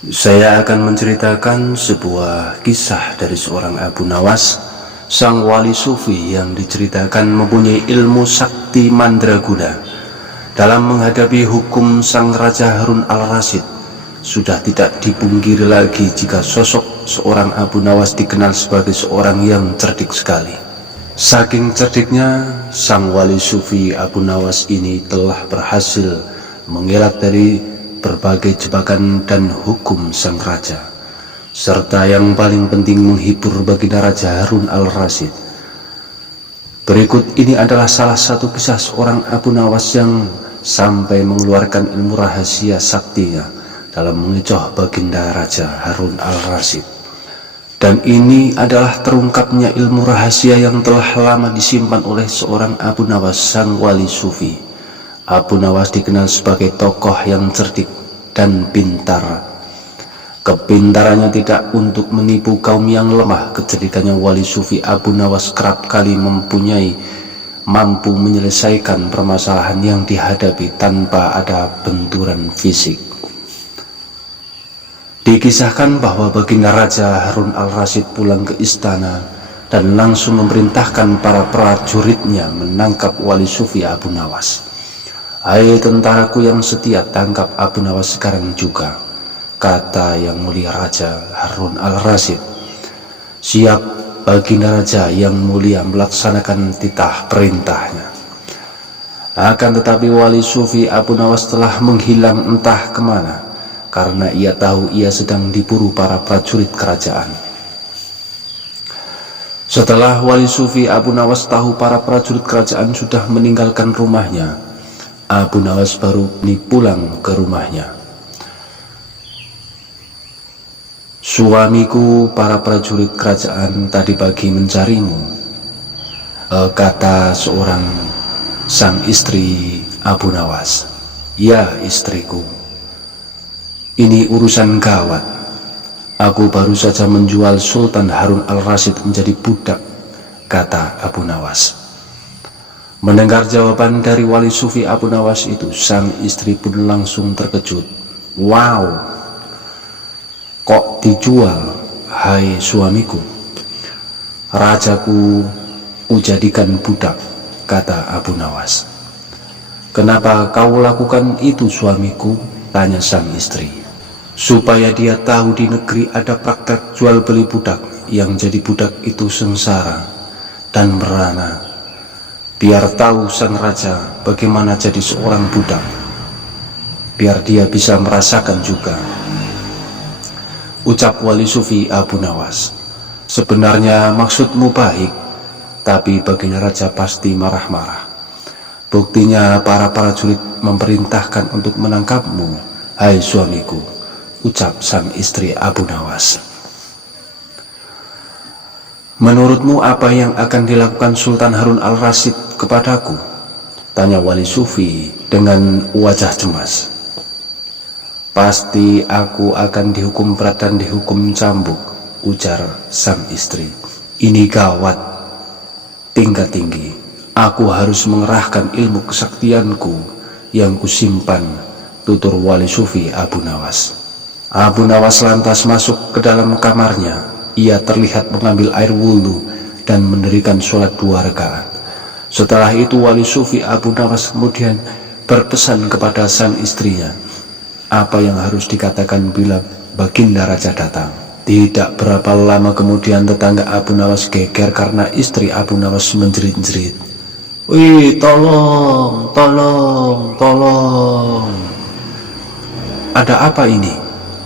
Saya akan menceritakan sebuah kisah dari seorang Abu Nawas, sang wali sufi yang diceritakan mempunyai ilmu sakti mandraguna. Dalam menghadapi hukum sang Raja Harun al-Rasyid, sudah tidak dipungkiri lagi jika sosok seorang Abu Nawas dikenal sebagai seorang yang cerdik sekali. Saking cerdiknya, sang wali sufi Abu Nawas ini telah berhasil mengelak dari berbagai jebakan dan hukum sang raja, serta yang paling penting menghibur baginda Raja Harun al-Rasyid. Berikut ini adalah salah satu kisah seorang Abu Nawas yang sampai mengeluarkan ilmu rahasia saktinya dalam mengecoh baginda Raja Harun al-Rasyid. Dan ini adalah terungkapnya ilmu rahasia yang telah lama disimpan oleh seorang Abu Nawas, sang wali sufi. Abu Nawas dikenal sebagai tokoh yang cerdik dan pintar. Kepintarannya tidak untuk menipu kaum yang lemah. Kecerdikannya wali sufi Abu Nawas kerap kali mampu menyelesaikan permasalahan yang dihadapi tanpa ada benturan fisik. Dikisahkan bahwa baginda Raja Harun al-Rasyid pulang ke istana dan langsung memerintahkan para prajuritnya menangkap wali sufi Abu Nawas. "Hai tentaraku yang setia, tangkap Abu Nawas sekarang juga," kata yang mulia Raja Harun al-Rasyid. "Siap baginda Raja yang mulia," melaksanakan titah perintahnya. Akan tetapi wali sufi Abu Nawas telah menghilang entah kemana, karena ia tahu ia sedang diburu para prajurit kerajaan. Setelah wali sufi Abu Nawas tahu para prajurit kerajaan sudah meninggalkan rumahnya, Abu Nawas baru pulang ke rumahnya. "Suamiku, para prajurit kerajaan tadi pagi mencarimu," kata seorang sang istri Abu Nawas. "Ya istriku, ini urusan gawat. Aku baru saja menjual Sultan Harun al-Rasyid menjadi budak," kata Abu Nawas. Mendengar jawaban dari wali sufi Abu Nawas itu, sang istri pun langsung terkejut. "Wow, kok dijual, hai suamiku?" "Rajaku ujadikan budak," kata Abu Nawas. "Kenapa kau lakukan itu suamiku?" tanya sang istri. "Supaya dia tahu di negeri ada praktek jual beli budak, yang jadi budak itu sengsara dan merana. Biar tahu sang raja bagaimana jadi seorang budak, biar dia bisa merasakan juga," ucap wali sufi Abu Nawas. "Sebenarnya maksudmu baik, tapi baginda raja pasti marah-marah. Buktinya para prajurit memerintahkan untuk menangkapmu, hai suamiku," ucap sang istri Abu Nawas. "Menurutmu apa yang akan dilakukan Sultan Harun al-Rasyid kepadaku?" tanya wali sufi dengan wajah cemas. "Pasti aku akan dihukum berat dan dihukum cambuk," ujar sang istri. "Ini gawat, tingkat tinggi. Aku harus mengerahkan ilmu kesaktianku yang kusimpan," tutur wali sufi Abu Nawas. Abu Nawas lantas masuk ke dalam kamarnya. Ia terlihat mengambil air wudhu dan mendirikan sholat 2 rakaat. Setelah itu wali sufi Abu Nawas kemudian berpesan kepada sang istrinya apa yang harus dikatakan bila baginda raja datang. Tidak berapa lama kemudian tetangga Abu Nawas geger karena istri Abu Nawas menjerit-jerit. "Wih, tolong, tolong, tolong." "Ada apa ini?"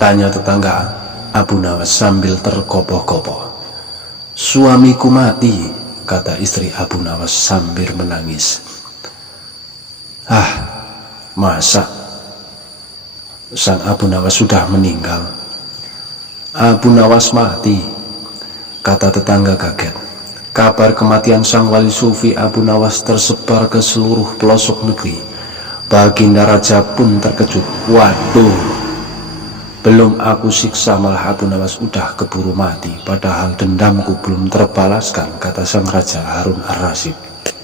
tanya tetangga Abu Nawas sambil terkopoh-kopoh. "Suamiku mati," kata istri Abu Nawas sambil menangis. "Ah, masa sang Abu Nawas sudah meninggal?" "Abu Nawas mati," kata tetangga kaget. Kabar kematian sang wali sufi Abu Nawas tersebar ke seluruh pelosok negeri. Baginda raja pun terkejut. "Waduh, belum aku siksa malah Abu Nawas udah keburu mati, padahal dendamku belum terbalaskan," kata sang Raja Harun al-Rasyid.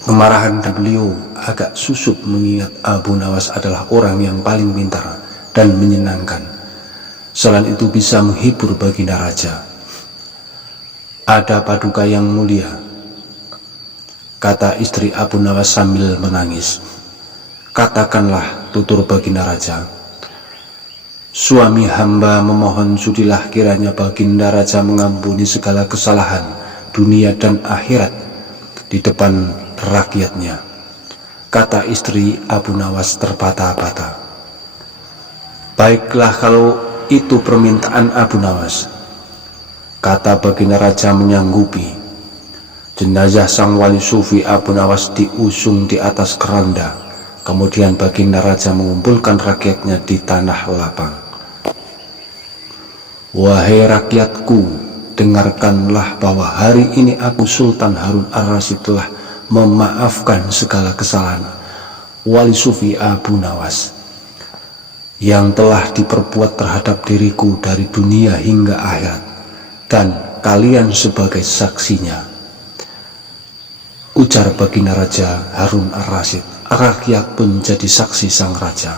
Kemarahan beliau agak susut mengingat Abu Nawas adalah orang yang paling pintar dan menyenangkan. Selain itu bisa menghibur Baginda Raja. Ada paduka yang mulia, kata istri Abu Nawas sambil menangis. Katakanlah, tutur Baginda Raja. Suami hamba memohon sudilah kiranya Baginda Raja mengampuni segala kesalahan dunia dan akhirat di depan rakyatnya, kata istri Abu Nawas terbata-bata. Baiklah kalau itu permintaan Abu Nawas, kata Baginda Raja menyanggupi. Jenazah sang wali sufi Abu Nawas diusung di atas keranda. Kemudian Baginda Raja mengumpulkan rakyatnya di tanah lapang. Wahai rakyatku, dengarkanlah bahwa hari ini aku Sultan Harun Ar-Rasyid telah memaafkan segala kesalahan wali sufi Abu Nawas yang telah diperbuat terhadap diriku dari dunia hingga akhirat, dan kalian sebagai saksinya, ujar Baginda Raja Harun Ar-Rasyid. Rakyat pun jadi saksi sang raja.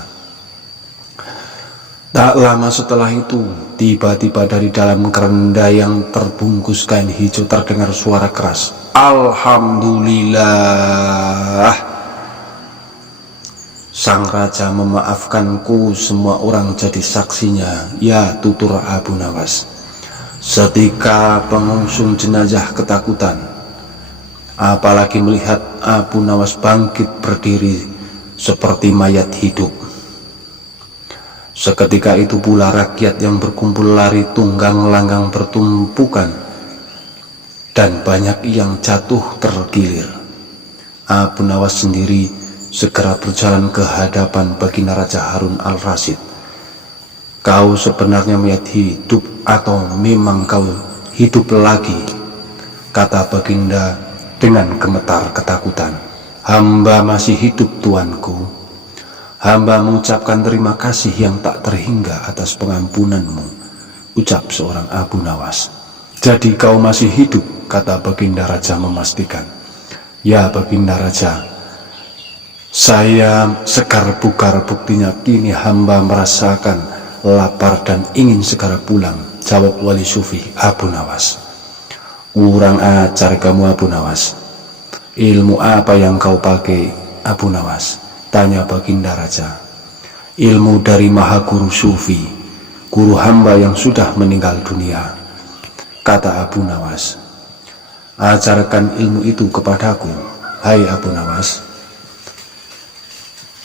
Tak lama setelah itu, tiba-tiba dari dalam keranda yang terbungkus kain hijau terdengar suara keras, Alhamdulillah, sang raja memaafkanku, semua orang jadi saksinya, ya tutur Abu Nawas. Setika pengusung jenazah ketakutan, apalagi melihat Abu Nawas bangkit berdiri seperti mayat hidup. Seketika itu pula rakyat yang berkumpul lari tunggang langgang bertumpukan, dan banyak yang jatuh tergilir. Abu Nawas sendiri segera berjalan ke hadapan Baginda Raja Harun Al-Rasyid. Kau sebenarnya mayat hidup atau memang kau hidup lagi? Kata Baginda dengan gemetar ketakutan. Hamba masih hidup, tuanku. Hamba mengucapkan terima kasih yang tak terhingga atas pengampunanmu, ucap seorang Abu Nawas. Jadi kau masih hidup, kata Baginda Raja memastikan. Ya Baginda Raja, saya segar bugar, buktinya kini hamba merasakan lapar dan ingin segera pulang, jawab wali sufi Abu Nawas. Kurang ajar kamu Abu Nawas. Ilmu apa yang kau pakai Abu Nawas? Tanya Baginda Raja. Ilmu dari Maha Guru Sufi, guru hamba yang sudah meninggal dunia, kata Abu Nawas. Ajarkan ilmu itu kepadaku, hai Abu Nawas.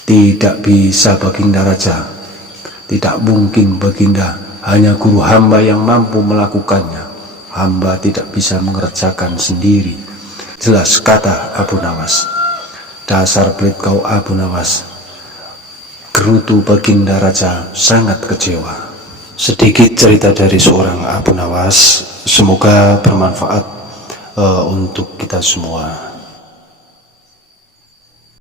Tidak bisa Baginda Raja. Tidak mungkin Baginda, hanya guru hamba yang mampu melakukannya. Hamba tidak bisa mengerjakan sendiri, jelas kata Abu Nawas. Dasar pelit kau Abu Nawas, gerutu Baginda Raja sangat kecewa. Sedikit cerita dari seorang Abu Nawas, semoga bermanfaat untuk kita semua.